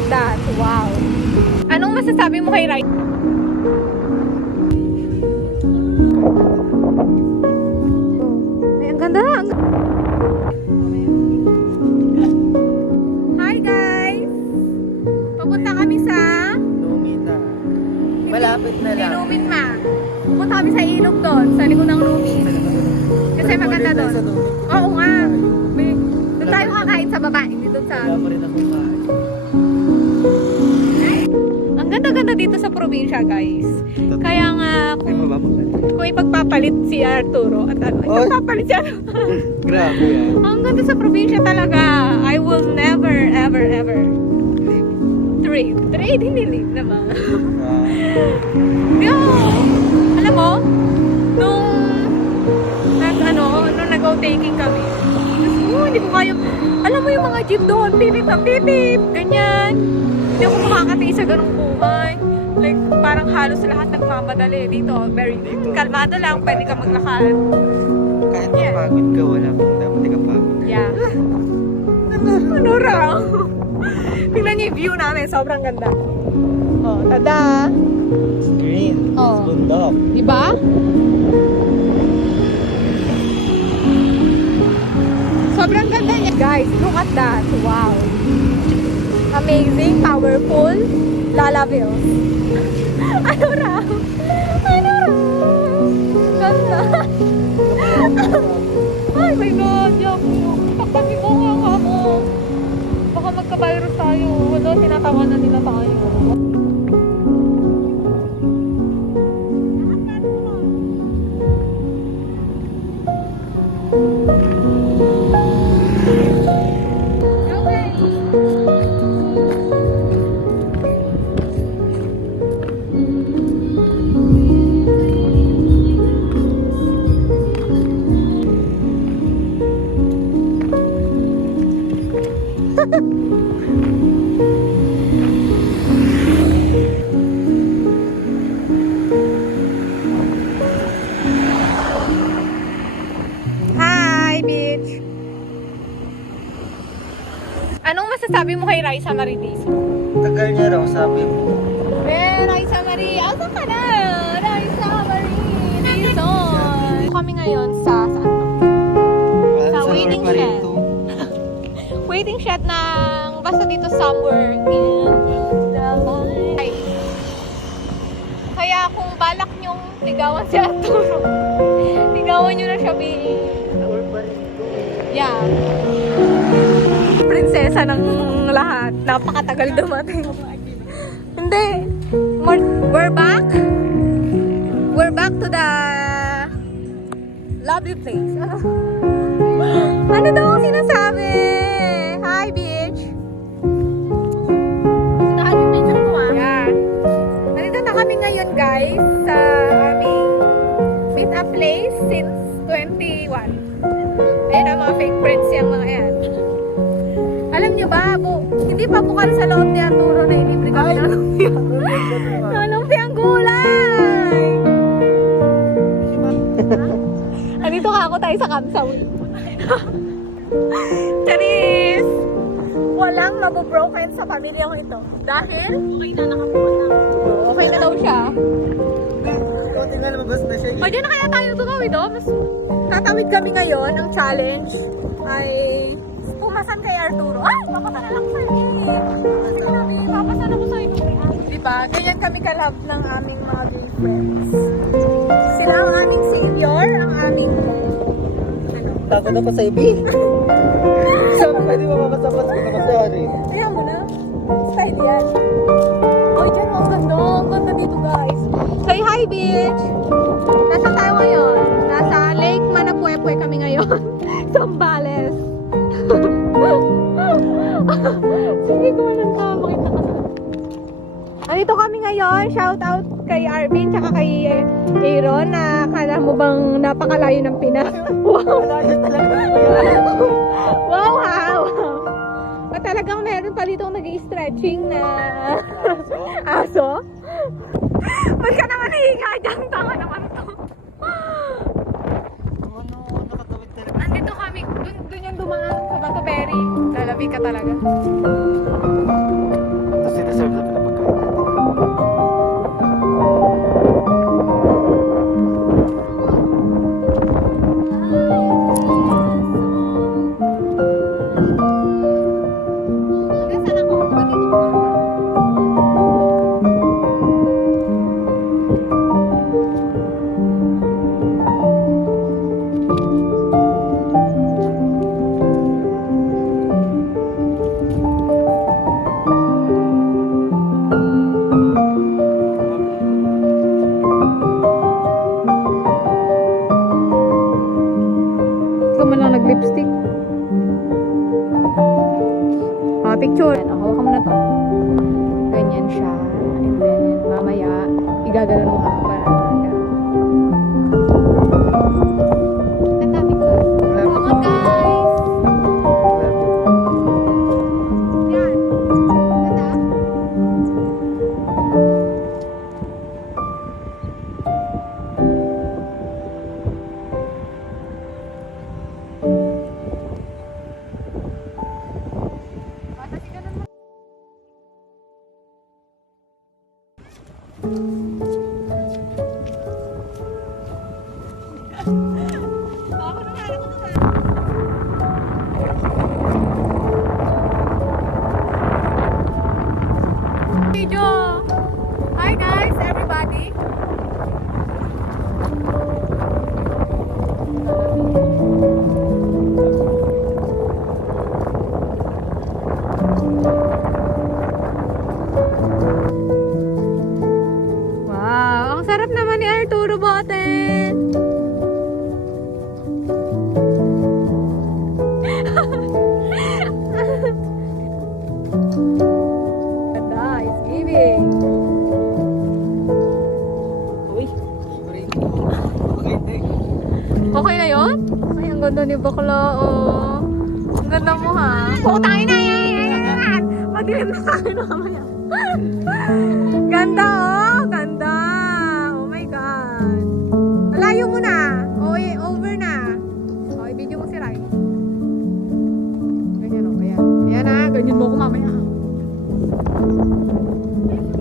at that. Wow. Anong masasabi mo kay Rai? Ay, ang ganda. Hi guys! Papunta kami sa... Lumita. Malapit na lang. Lumit ma. Pupunta kami sa ilog doon, sa likod ng Lumit. Kasi maganda doon. Oo nga. Doon tayo kakain sa baba, hindi doon sa... Wala pa rin akong kain. Ang ganda-ganda dito sa probinsya, guys. Kaya nga, Ay, mababagay. kung ipagpapalit si Arturo at ano, Oy! ipagpapalit si ano. Grabe yan. Ang ganda sa probinsya talaga. I will never, ever, ever trade, hindi leave naman. Yo! Alam mo, nung nag-go-taking kami, hindi ko kaya, alam mo yung mga jeep doon, pipip na pipip, ganyan. Hindi ako makakatay sa ganung buhay. Like, parang halos lahat nagmamadali. Dito, very kalmado lang, pwede ka maglakad. Kahit Yeah. mapagod ka, wala kang dapat ka pagod. Yeah. Ano raw? Tingnan niyo yung view namin, sobrang ganda. Oh, tada! Green. Oh. Bundok. Diba? Sobrang ganda niya. Guys, look at that. Wow. Amazing, powerful, Lala Views. Ano raw? Ano raw? Ganda. Ay my God, yung pagpapit ko nga mo. Baka magka-virus tayo. Wala, tinatawanan nila tayo. Hi, beach. Anong masasabi mo kay Raisa Marie? Tagal niya raw, sabi mo. Raisa Marie, asan ka na? Raisa Marie, Dizon. Kami ngayon saan to? Sa waiting pa rin shed. to. Waiting shed ng basta dito somewhere in the line. Kaya kung balak nyong ligawan si Arturo, ligawan nyo na siya, Or pa rin to. yeah. Prinsesa ng lahat. Napakatagal dumating. Hindi. We're back. We're back to the lovely place. Ano daw ang sinasabi? Hi, beach. Yeah. Nandito na kami ngayon, guys, sa aming meet-up place since 21. Ayun ang mga fake friends yung mga yan. Alam nyo ba, hindi pa bukal sa loob ni Arturo na ilibre kami ng lumpia. Lumpiang gulay! Andito ka ako tayo sa Kamsawi. Charis! Walang mabobroken sa pamilyang ito. Dahil? Okay na, nakabukan na. Okay na daw siya. Kunti nga lumabas na siya. O, dyan na kaya tayo tumawid, oh. Mas tatawid kami ngayon. Ang challenge ay pumasan kay Arturo. Ay! Papasan na lang sa'yo. Papasan ako sa'yo. Diba? Ganyan kami kalab ng aming mga girlfriends. Sila ang aming savior, ang aming... Takot ako sa ibi. Sabi ko, di ba mapasapas ko na masari? Kaya mo na. Style yan. Oy, dyan ang ganda. Ang ganda dito, guys. Say hi, beach! Nasaan tayo ngayon? Nasa Lake Manapuepoy kami ngayon. Zambales. Sige ko lang ka. Makita ka na. Andito kami ngayon. Shout out kay Arvin tsaka kay Aaron na kala mo bang napakalayo ng Pinas. Wow! Wow, wow! At talagang meron pa dito nag-i-stretching na aso. Ba't ka naman hihinga dyan? Tama naman to. Ano, nakatawid talaga. Andito kami, dun yung dumaan sa Bato Berry. Lalabi ka talaga. Igaganon mo ka para. Ang dami pa. Come on, guys! Yan. Ganda? Bata si ganun mo. Ako naman. Video. Hi guys, everybody. Wow, ang sarap naman ni Arturo Boten. Ganda, it's giving. Uy. Okay na yun? Ay, ang ganda ni bakla, oh. Ang ganda mo, ha? Putangin na yan! Madilim na sa akin mamaya. Ganda, oh! Ganda! Oh my God! Malayo mo na! Oh, over na! Oh, i-video mo si Rai. Ganyan, oh. Ayan. Ayan, ha? Ganyan mo ako mamaya.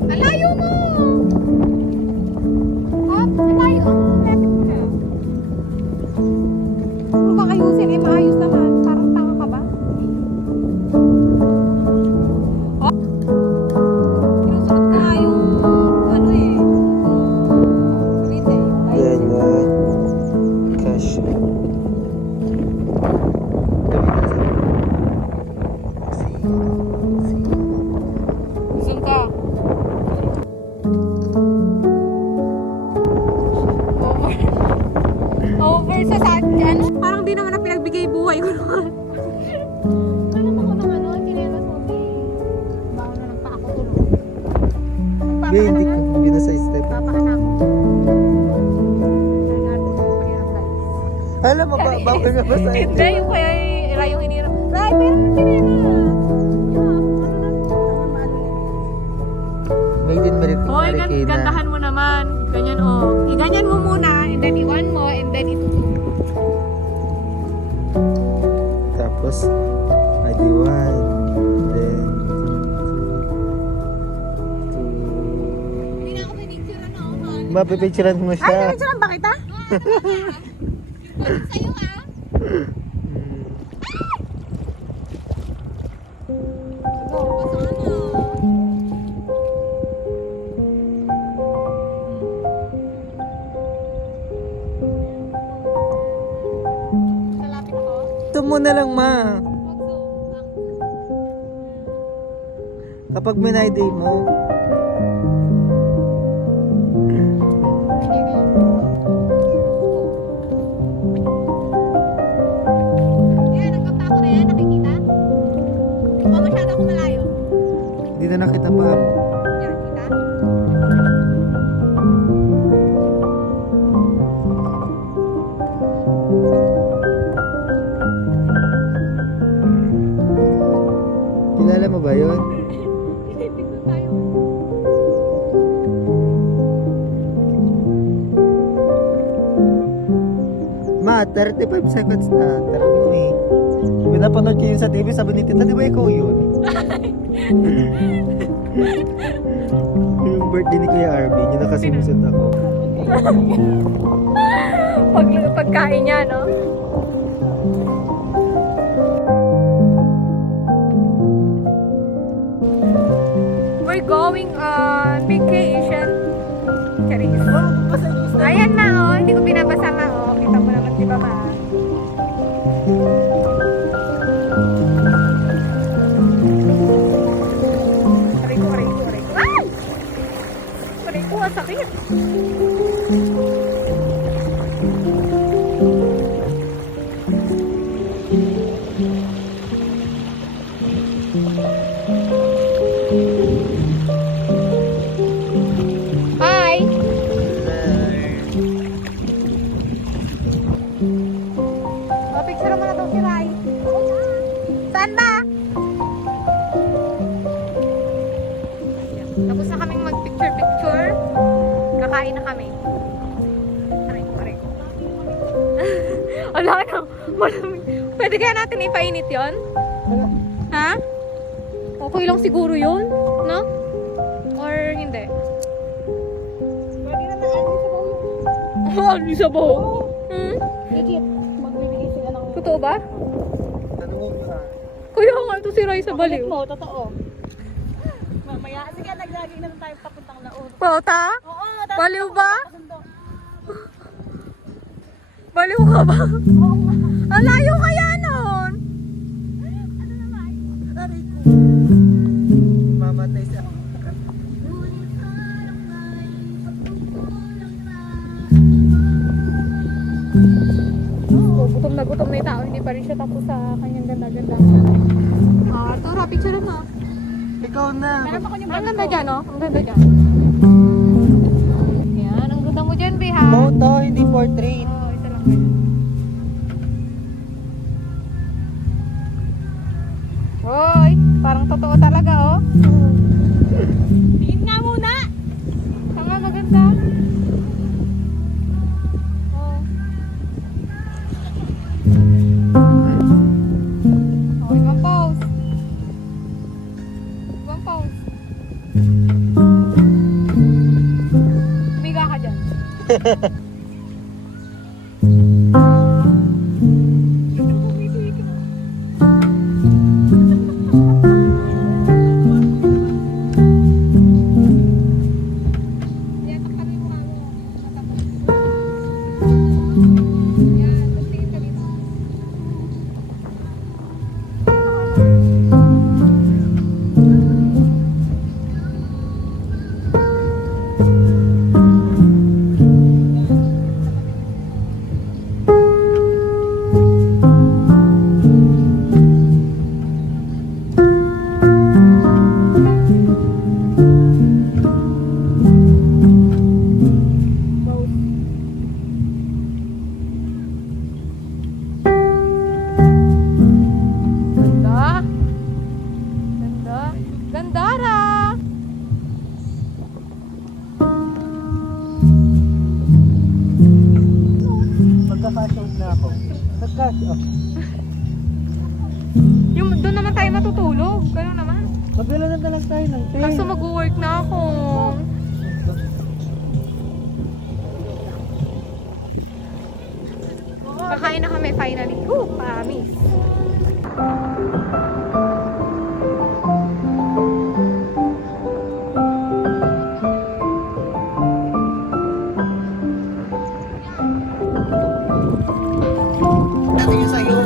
Malayo mo! Oh, malayo. Ang lapit mo na. Kung bang ayusin, eh maayos naman. Parang tanga ka ba? Oh! Sinusunod ka nga yung ano eh. Wait eh. Yan, yan. Cash. Zoom ka. Over sa ano? Parang di naman na pinagbigay buhay ko naman. Alam mo ko naman, no? Chinelas mo, bago na lang pa ako tulog. Be, hindi ko hindi na sa step. Papaanak ko. Ay, natin ko pa yan, guys. Alam mo ba, bawal nga ba sa Hindi, yung kaya Ray yung hinirap. Ray, pero yung chinelas. Made in Hoy, Marikina. gandahan mo naman. Ganyan, oh. Iganyan mo muna, and then iwan mo, and then itutuloy. Tapos, ID1. Then, Hindi na ako pinicture, ano, hon. mapipicturean mo Ay, siya. pinicturean ba kita? Sa'yo, ah. Go, pasok na. Salapit ako. Ito mo na lang, ma. Wag zo. Kapag minay-day mo, Yan, hanggang pa ako na yan. Nakikita? O masyado ako malayo? hindi na nakita pa. Yan, kita? Kilala mo ba yun? Tignan tayo. Ma, 35 seconds na. Tara mo eh. Pinapanood ko yun sa TV, sabi ni Tita, di ba ikaw yun? Yung birthday ni Kuya Arvin, yun nakasimusot ako. Pagkain niya, no? We're going on vacation. Charis. Ayan na, oh. Hindi ko binabasa nga, oh. Kita mo naman, di ba, ma? Aray ko, aray ko, aray ko. Ay! Aray ko, ang sakit. Hi! Tapos na kaming mag-picture-picture. Kakain na kami. Aray ko, aray ko. Wala na. Malamig. Pwede kaya natin ipainit yon? Ha? Okay lang siguro yun? No? Or hindi? Pwede na ano sa bawo. Ano sa baho? Hmm? Legit. Magbibigay sila ng... Totoo ba? Tanungin mo ah. Kuya nga ito si Rai sa baliw. mo, totoo. Mamaya, sige, naglagay na tayo papuntang laon. Pauta? Oo, Baliw ba? Pasundo. Baliw ka ba? Oo nga. Ang layo kaya nun! Ano naman? Aray ko. Mamatay siya. Oh, gutom na yung tao. Hindi pa rin siya tapos sa kanyang ganda-ganda. Ah, Arturo, picture mo. Ikaw na. Meron pa ko yung Ang ganda dyan, oh. Ang ganda dyan. Yan, ang ganda mo dyan, Be, ha? Photo, hindi portrait. Oh, isa lang ganyan. Hoy, parang totoo talaga, oh. Tingin nga muna! Tanga, maganda. Oh. Oh, ibang pose. Ibang pose. Tumiga ka dyan. Yan, takpan mo yung mukha mo. Tatapos. Yan, tapos tingin ka dito. Ganda. Ganda. Gandara. Magka-cash na ako. Mag-cash out. Yung doon naman tayo matutulog. Ganun naman. Magbilan na lang tayo ng 10. Kaso mag-work na ako. Kakain na kami finally. Promise. Natin yung sa'yo.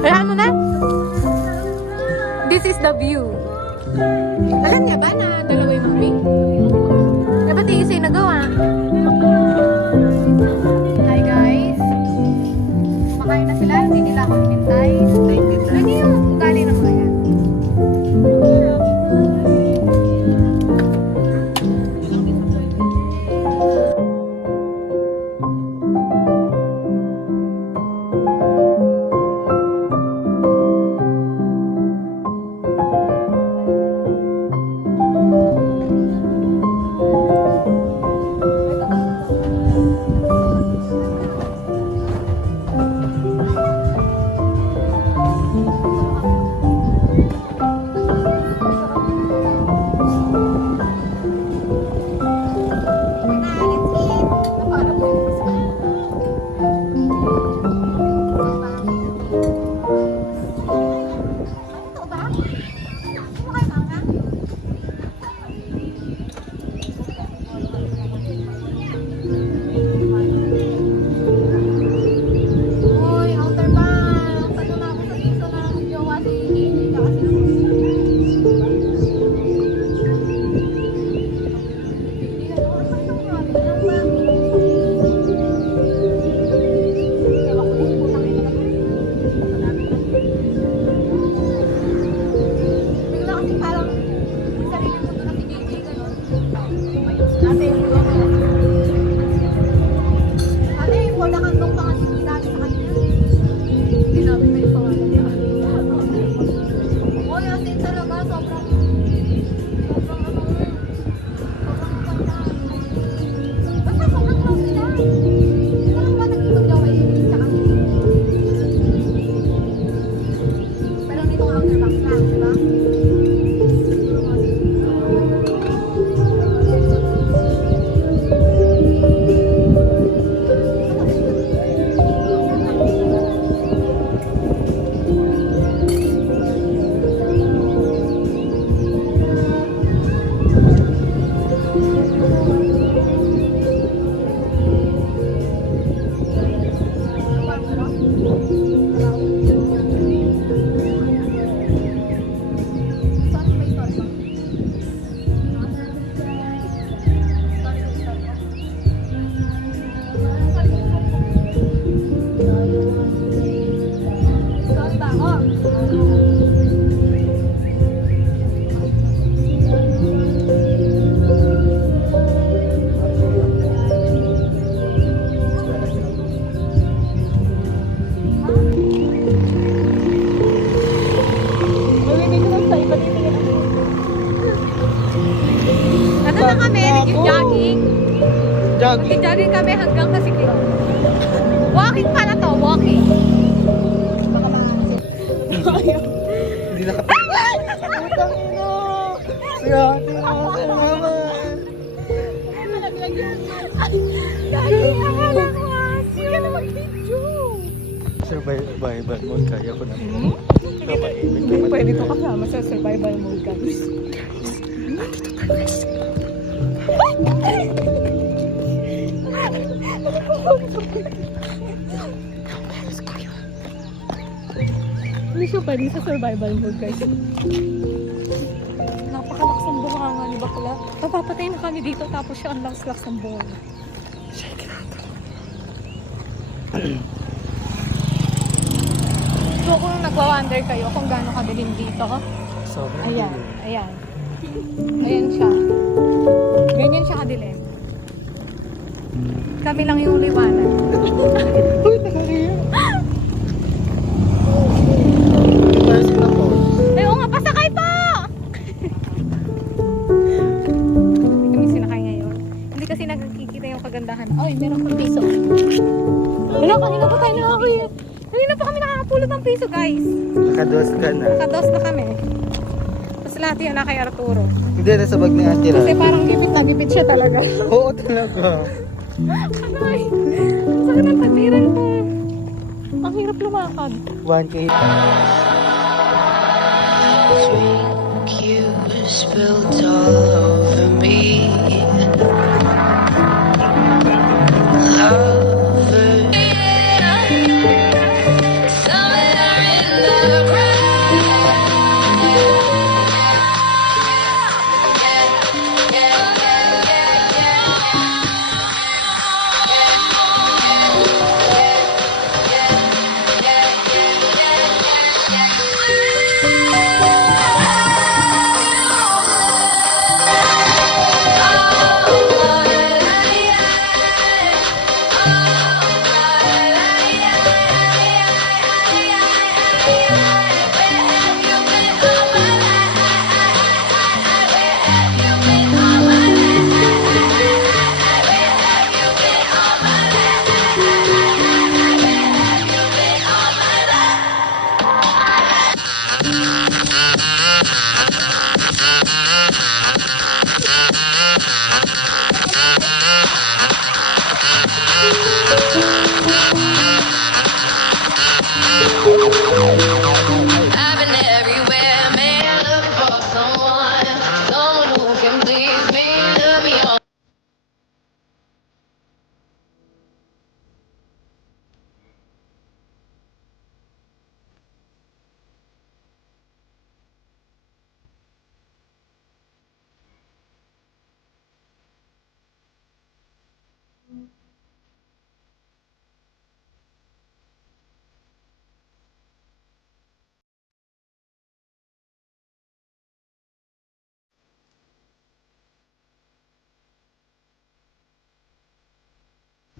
Kaya mo na? This is the view. Alam niya ba na dalawa yung mami? Dapat yung isa yung nagawa. Hi guys. Makain na sila. Hindi nila ako hinintay. Ganyan yung ugali ng mga yan. Ito kami, nag-jogging. Jogging. Nag-jogging kami hanggang sa Siklon. Walking pala to, walking. Baka mga Hindi nakapit. Putang ino! Si ate naman, naman. malaglag yan. Gagi, akala ko sige na mag-video. Survival mode, kaya ko na. Hindi pwede to kasama sa survival mode guys. Hindi siya pwede sa survival mode guys. Napakalakas ang bunganga ni bakla. Papapatay na kami dito tapos siya ang lakas-lakas ng bunganga. So kung nagwa-wonder kayo kung gaano kadilim dito, Sobrang ayan, dilim. ayan. Ayan siya. Ganyan siya kadilim. Kami lang yung liwanag. Uy, nakariya. Hindi tayo sila po. Ay, oo nga, pasakay po! Hindi kami sinakay ngayon. Hindi kasi nakikita yung kagandahan. Ay, meron pang piso. Wala, kanina pa tayo nakakaya. Kanina pa kami nakakapulot ng piso, guys. Nakados ka na. Nakados na kami. Tapos lahat yan na kay Arturo. Hindi, nasa bag ni Ate Kasi Ra. parang gipit na gipit siya talaga. Oo, talaga. Ay, ang sakit ng pagbiran ko. Ang hirap lumakad. 1K. Cues built all